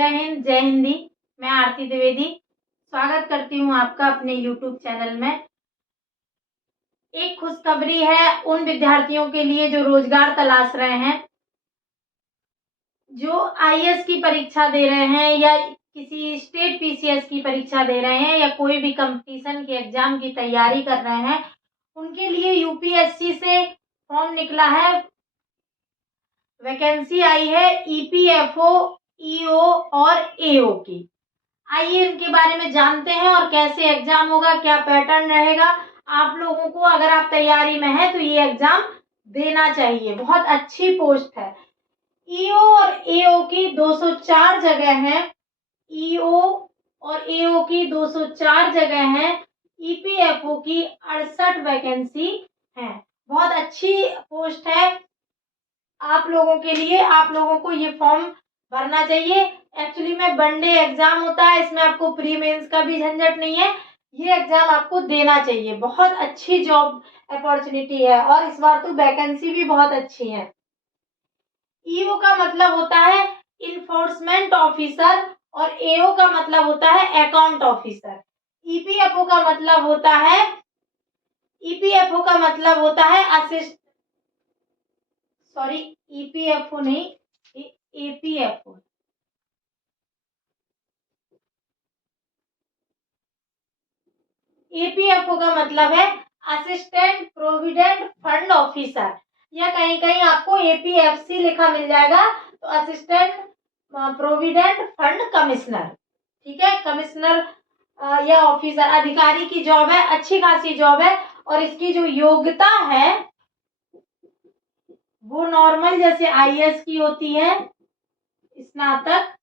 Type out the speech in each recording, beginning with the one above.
जय हिंद, जय हिंदी। मैं आरती द्विवेदी स्वागत करती हूँ आपका अपने YouTube चैनल में। एक खुशखबरी है उन विद्यार्थियों के लिए जो रोजगार तलाश रहे हैं, जो आईएएस की परीक्षा दे रहे हैं या किसी स्टेट पीसीएस की परीक्षा दे रहे हैं या कोई भी कंपटीशन के एग्जाम की तैयारी कर रहे हैं, उनके लिए यूपीएससी से फॉर्म निकला है, वैकेंसी आई है ईपीएफओ, ईओ और एओ की। आइए इनके बारे में जानते हैं और कैसे एग्जाम होगा, क्या पैटर्न रहेगा। आप लोगों को अगर आप तैयारी में हैं तो ये एग्जाम देना चाहिए, बहुत अच्छी पोस्ट है। ईओ और एओ की 204 जगह हैं, ईओ और एओ की 204 जगह हैं, ईपीएफओ की 68 वैकेंसी है। बहुत अच्छी पोस्ट है आप लोगों के लिए। आप लोगों को ये फॉर्म भरना चाहिए। एक्चुअली में वनडे एग्जाम होता है, इसमें आपको प्री मेंस का भी झंझट नहीं है। ये एग्जाम आपको देना चाहिए, बहुत अच्छी जॉब अपॉर्चुनिटी है और इस बार तो वैकेंसी भी बहुत अच्छी है। ईओ का मतलब होता है इन्फोर्समेंट ऑफिसर और एओ का मतलब होता है अकाउंट ऑफिसर। ईपीएफओ का मतलब होता है ईपीएफओ नहीं, एपीएफओ। एपीएफओ का मतलब है असिस्टेंट प्रोविडेंट फंड ऑफिसर, या कहीं कहीं आपको एपीएफसी लिखा मिल जाएगा, तो असिस्टेंट प्रोविडेंट फंड कमिश्नर। ठीक है, कमिश्नर या ऑफिसर अधिकारी की जॉब है, अच्छी खासी जॉब है। और इसकी जो योग्यता है वो नॉर्मल जैसे आईएएस की होती है, स्नातक,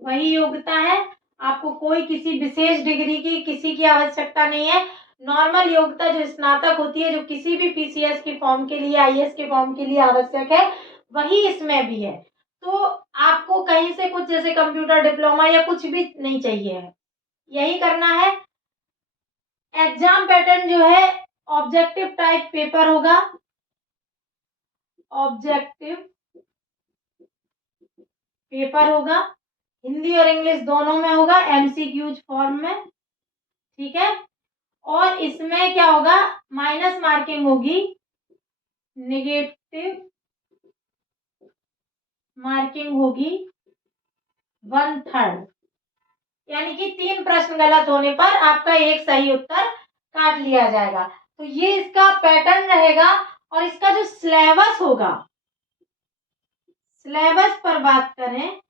वही योग्यता है। आपको कोई किसी विशेष डिग्री की किसी की आवश्यकता नहीं है। नॉर्मल योग्यता जो स्नातक होती है, जो किसी भी पीसीएस के फॉर्म के लिए, आईएएस के फॉर्म के लिए आवश्यक है, वही इसमें भी है। तो आपको कहीं से कुछ जैसे कंप्यूटर डिप्लोमा या कुछ भी नहीं चाहिए है, यही करना है। एग्जाम पैटर्न जो है ऑब्जेक्टिव टाइप पेपर होगा, ऑब्जेक्टिव पेपर होगा, हिंदी और इंग्लिश दोनों में होगा, एमसीक्यूज फॉर्म में। ठीक है, और इसमें क्या होगा, माइनस मार्किंग होगी, नेगेटिव मार्किंग होगी 1/3, यानी कि 3 प्रश्न गलत होने पर आपका एक सही उत्तर काट लिया जाएगा। तो ये इसका पैटर्न रहेगा। और इसका जो सिलेबस होगा, सिलेबस पर बात करें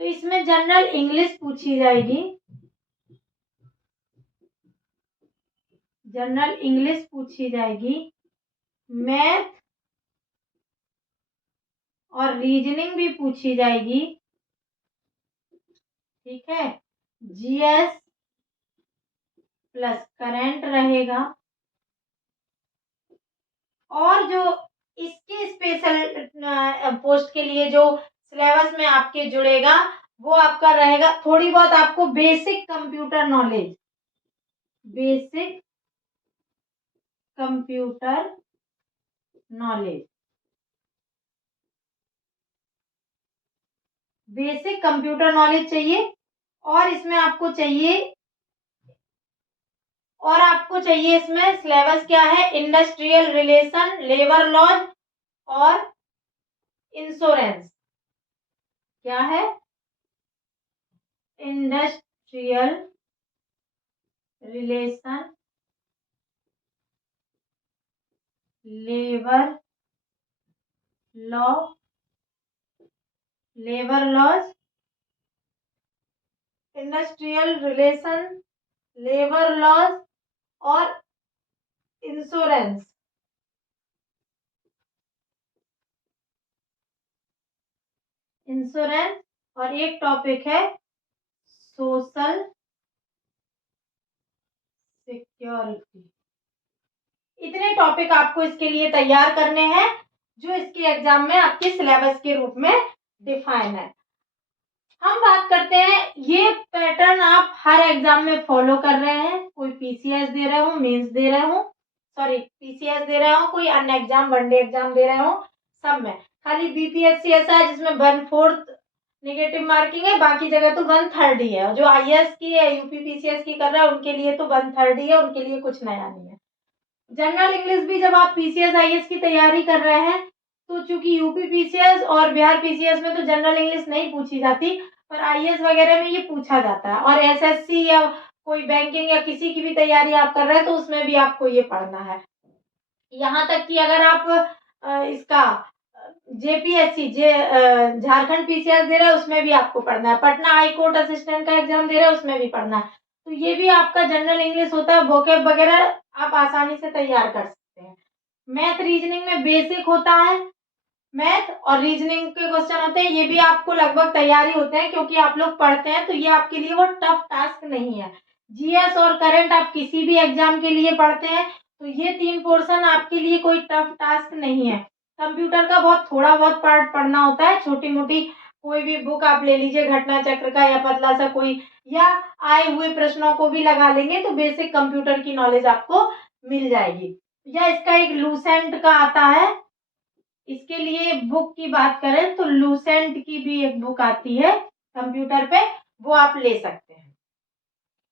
तो इसमें जनरल इंग्लिश पूछी जाएगी, जनरल इंग्लिश पूछी जाएगी, मैथ और रीजनिंग भी पूछी जाएगी। ठीक है, जीएस प्लस करंट रहेगा। और जो इसके स्पेशल पोस्ट के लिए जो सिलेबस में आपके जुड़ेगा वो आपका रहेगा थोड़ी बहुत आपको basic computer knowledge, basic computer knowledge, basic computer knowledge चाहिए। और इसमें आपको चाहिए, इसमें सिलेबस क्या है, इंडस्ट्रियल रिलेशन, लेबर लॉज और इंश्योरेंस। क्या है, industrial relation, labour law, labour laws, industrial relation, labour laws और इंश्योरेंस। इंश्योरेंस और एक टॉपिक है सोशल सिक्योरिटी। इतने टॉपिक आपको इसके लिए तैयार करने हैं जो इसके एग्जाम में आपके सिलेबस के रूप में डिफाइन है। हम बात करते हैं, ये पैटर्न आप हर एग्जाम में फॉलो कर रहे हैं, कोई पीसीएस दे रहे हो, मेंस दे रहे हो, पीसीएस दे रहे हो, कोई अन्य एग्जाम, वनडे एग्जाम दे रहे हो, सब में। खाली बीपीएससी ऐसा है जिसमें 1/4 नेगेटिव मार्किंग है, बाकी जगह तो 1/3 ही है। जो आईएएस की है, यूपी पीसीएस की कर रहा है, उनके लिए तो 1/3 ही है, उनके लिए कुछ नया नहीं है। जनरल इंग्लिश भी जब आप पीसीएस आईएएस की तैयारी कर रहे हैं, तो चूंकि यूपी पीसीएस और बिहार पीसीएस में तो जनरल इंग्लिश नहीं पूछी जाती, पर आईएएस वगैरह में ये पूछा जाता है। और एसएससी या कोई बैंकिंग या किसी की भी तैयारी आप कर रहे हैं, तो उसमें भी आपको ये पढ़ना है। यहाँ तक कि अगर आप इसका जेपीएससी झारखंड पीसीएस दे रहे हैं, उसमें भी आपको पढ़ना है। पटना हाई कोर्ट असिस्टेंट का एग्जाम दे रहे हैं, उसमें भी पढ़ना है। तो ये भी आपका जनरल इंग्लिश होता है, वोकैब वगैरह आप आसानी से तैयार कर सकते हैं। मैथ रीजनिंग में बेसिक होता है, मैथ और रीजनिंग के क्वेश्चन होते हैं, ये भी आपको लगभग तैयारी होते हैं, क्योंकि आप लोग पढ़ते हैं, तो ये आपके लिए वो टफ टास्क नहीं है। जीएस और करंट आप किसी भी एग्जाम के लिए पढ़ते हैं, तो ये 3 पोर्शन आपके लिए कोई टफ टास्क नहीं है। कंप्यूटर का बहुत थोड़ा बहुत पार्ट पढ़ना होता है, छोटी मोटी कोई भी बुक आप ले लीजिए, घटना चक्र का या पतला सा कोई, या आए हुए प्रश्नों को भी लगा लेंगे तो बेसिक कंप्यूटर की नॉलेज आपको मिल जाएगी। या इसका एक लूसेंट का आता है, इसके लिए बुक की बात करें तो लूसेंट की भी एक बुक आती है कंप्यूटर पे, वो आप ले सकते हैं।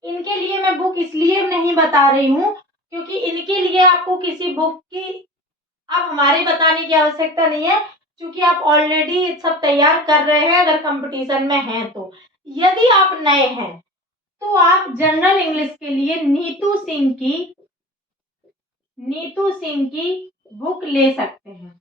इनके लिए मैं बुक इसलिए नहीं बता रही हूँ, क्योंकि इनके लिए आपको किसी बुक की अब हमारी बताने की आवश्यकता नहीं है, क्योंकि आप ऑलरेडी सब तैयार कर रहे हैं अगर कंपटीशन में हैं तो। यदि आप नए हैं तो आप जनरल इंग्लिश के लिए नीतू सिंह की बुक ले सकते हैं।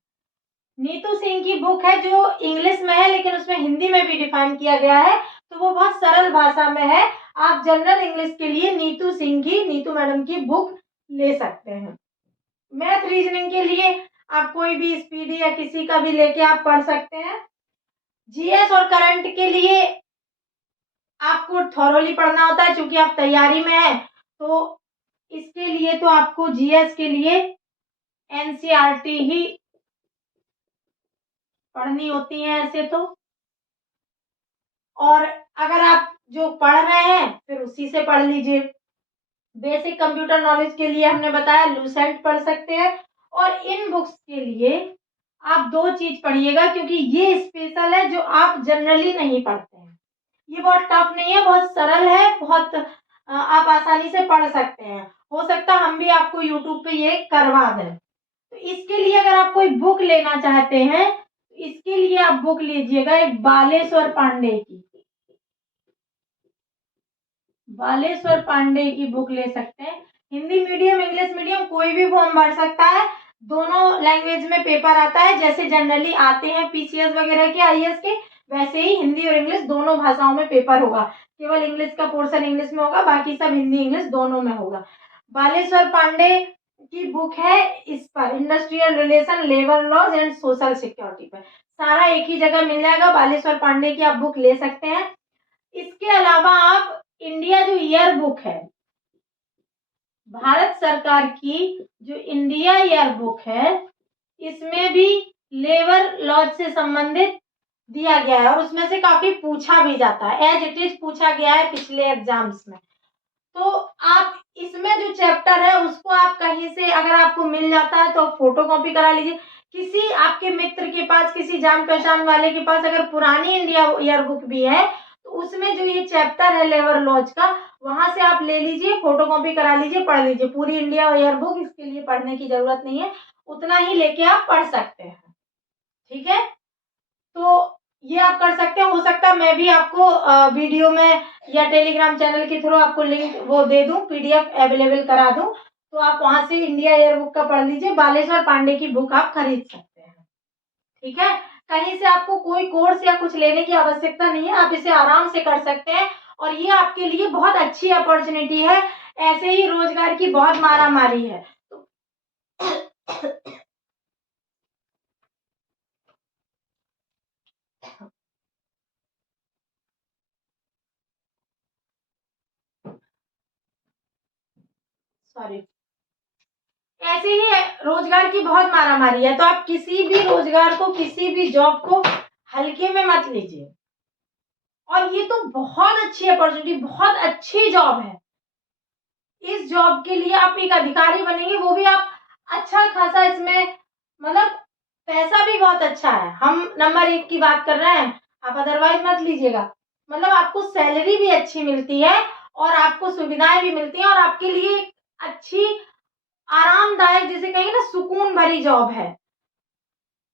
नीतू सिंह की बुक है जो इंग्लिश में है, लेकिन उसमें हिंदी में भी डिफाइन किया गया है, तो वो बहुत सरल भाषा में है। आप जनरल इंग्लिश के लिए नीतू मैडम की बुक ले सकते हैं। मैथ रीजनिंग के लिए आप कोई भी स्पीडी या किसी का भी लेके आप पढ़ सकते हैं। जीएस और करंट के लिए आपको थॉरोली पढ़ना होता है, क्योंकि आप तैयारी में हैं, तो इसके लिए तो आपको जीएस के लिए एनसीईआरटी ही पढ़नी होती है ऐसे तो। और अगर आप जो पढ़ रहे हैं फिर उसी से पढ़ लीजिए। बेसिक कंप्यूटर नॉलेज के लिए हमने बताया लूसेंट पढ़ सकते हैं। और इन बुक्स के लिए आप 2 चीज पढ़िएगा, क्योंकि ये स्पेशल है जो आप जनरली नहीं पढ़ते हैं। ये बहुत टफ नहीं है, बहुत सरल है, बहुत आप आसानी से पढ़ सकते हैं। हो सकता है हम भी आपको यूट्यूब पे ये करवा दें। तो इसके लिए अगर आप कोई बुक लेना चाहते हैं, तो इसके लिए आप बुक लीजिएगा एक बालेश्वर पांडे की बुक ले सकते हैं। हिंदी मीडियम इंग्लिश मीडियम कोई भी फॉर्म भर सकता है, दोनों लैंग्वेज में पेपर आता है। जैसे जनरली आते हैं पीसीएस वगैरह के आईएएस के, वैसे ही हिंदी और इंग्लिश दोनों भाषाओं में पेपर होगा। केवल इंग्लिश का पोर्शन इंग्लिश में होगा, बाकी सब हिंदी इंग्लिश दोनों में होगा। बालेश्वर पांडे की बुक है इस पर industrial relation, labour laws and social security पर, सारा एक ही जगह मिल जाएगा। बालेश्वर पांडे की आप बुक ले सकते हैं। इसके अलावा आप इंडिया जो ईयर बुक है, भारत सरकार की जो इंडिया ईयर बुक है, इसमें भी लेबर लॉज से संबंधित दिया गया है और उसमें से काफी पूछा भी जाता है, एज इट इज पूछा गया है पिछले एग्जाम्स में। तो आप इसमें जो चैप्टर है उसको आप कहीं से अगर आपको मिल जाता है तो फोटो कॉपी करा लीजिए। किसी आपके मित्र के पास, किसी जान पहचान वाले के पास अगर पुरानी इंडिया ईयर बुक भी है, तो उसमें जो ये चैप्टर है लेबर लॉज का, वहां से आप ले लीजिए, फोटो कॉपी करा लीजिए, पढ़ लीजिए। पूरी इंडिया ईयर बुक इसके लिए पढ़ने की जरूरत नहीं है, उतना ही लेके आप पढ़ सकते हैं। ठीक है, तो ये आप कर सकते हैं। हो सकता है मैं भी आपको वीडियो में या टेलीग्राम चैनल के थ्रू आपको लिंक वो दे दूं, पीडीएफ अवेलेबल करा दूं, तो आप वहां से इंडिया ईयर बुक का पढ़ लीजिए। बालेश्वर पांडे की बुक आप खरीद सकते हैं। ठीक है, कहीं से आपको कोई कोर्स या कुछ लेने की आवश्यकता नहीं है, आप इसे आराम से कर सकते हैं और ये आपके लिए बहुत अच्छी अपॉर्चुनिटी है। ऐसे ही रोजगार की बहुत मारामारी है। सॉरी, ऐसे ही रोजगार की बहुत मारामारी है, तो आप किसी भी रोजगार को, किसी भी जॉब को हल्के में मत लीजिए। और ये तो बहुत अच्छी अपॉर्चुनिटी, बहुत अच्छी जॉब है। इस जॉब के लिए आप एक अधिकारी बनेंगे, वो भी आप अच्छा खासा, इसमें मतलब पैसा भी बहुत अच्छा है। हम नंबर 1 की बात कर रहे हैं, आप अदरवाइज मत लीजिएगा। मतलब आपको सैलरी भी अच्छी मिलती है और आपको सुविधाएं भी मिलती हैं और आपके लिए एक अच्छी आरामदायक, जिसे कहेंगे ना, सुकून भरी जॉब है,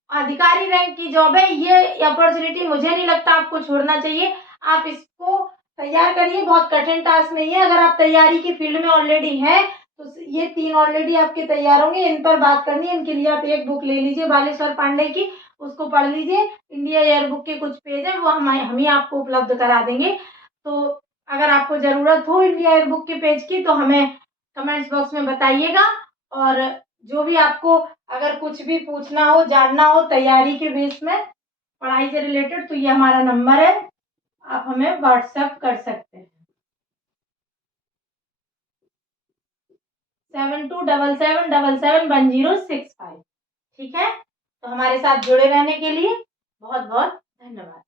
अधिकारी रैंक की जॉब है। ये अपॉर्चुनिटी मुझे नहीं लगता आपको छोड़ना चाहिए। आप इसको तैयार करिए, बहुत कठिन टास्क नहीं है। अगर आप तैयारी की फील्ड में ऑलरेडी हैं तो ये 3 ऑलरेडी आपके तैयार होंगे, इन पर बात करनी है। इनके लिए आप एक बुक ले लीजिए बालेश्वर पांडे की, उसको पढ़ लीजिए। इंडिया एयर बुक के कुछ पेज है, वो हम ही आपको उपलब्ध करा देंगे। तो अगर आपको ज़रूरत हो इंडिया एयर बुक के पेज की तो हमें कमेंट्स बॉक्स में बताइएगा। और जो भी आपको अगर कुछ भी पूछना हो, जानना हो तैयारी के बेस में, पढ़ाई से रिलेटेड, तो ये हमारा नंबर है, आप हमें व्हाट्सएप कर सकते हैं। 7277771065। ठीक है, तो हमारे साथ जुड़े रहने के लिए बहुत बहुत धन्यवाद।